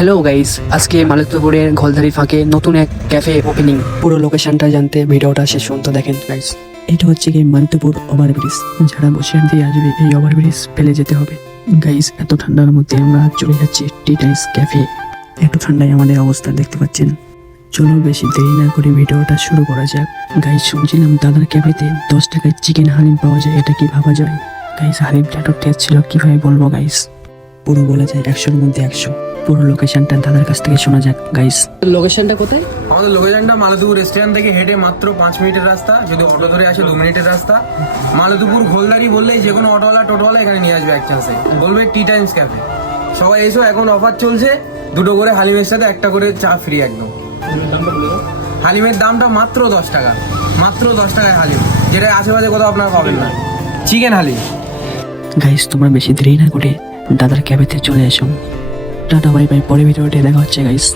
Hello guys, আজকে মালিকপুরের ঘলধারি ফাঁকে নতুন এক ক্যাফে ওপেনিং। পুরো লোকেশনটা জানতে ভিডিওটা শেষ পর্যন্ত দেখেন গাইস। এটা হচ্ছে কি মালিকপুর ওভারব্রিজ। যারা বসিরহাট দিয়ে আসবে এই ওভারব্রিজ ফেলে যেতে হবে। গাইস, এত ঠান্ডার মধ্যে আমরা চলে যাচ্ছি টি টাইমস ক্যাফে। একটু ঠান্ডায় আমাদের অবস্থা দেখতে পাচ্ছেন। চলো বেশি দেরি না করে ভিডিওটা শুরু করা যাক। গাইস, শুনছিলাম দাদার ক্যাফেতে 10 টাকায় চিকেন হালিম পাওয়া যায়, এটা কি ভাবা যায়? গাইস, হালিমটা তো টেস্ট ছিল, কিভাবে বলবো গাইস। পুরো বলা যায় 100-এর মধ্যে 100। পুরো লোকেশনটা দাদার কাছ থেকে শোনা যাক গাইস। লোকেশনটা কোথায়? আমাদের লোকেশনটা মালতীপুর রেস্টুরেন্ট থেকে হেঁটে মাত্র 5 মিনিটের রাস্তা, যদি অটো ধরে আসে 2 মিনিটের রাস্তা। মালতীপুর ঘোলদারি বললেই যে কোনো অটোওয়ালা টোটোওয়ালা এখানে নিয়ে আসবে এক চান্সে, বলবে টি টাইমস ক্যাফে। সবাই এসো, এখন অফার চলছে, 2টো করে হালিমের সাথে 1টা করে চা ফ্রি একদম। হালিমের দামটা মাত্র 10 টাকা, মাত্র 10 টাকায় হালিম, যেটা আশেপাশে কোথাও আপনারা পাবেন না। চিকেন হালিম। গাইস, তোমরা বেশি দেরি না করে দাদার ক্যাফেতে চলে এসো। টাটা বাই বাই, পরে ভিডিওতে দেখা হচ্ছে গাইস।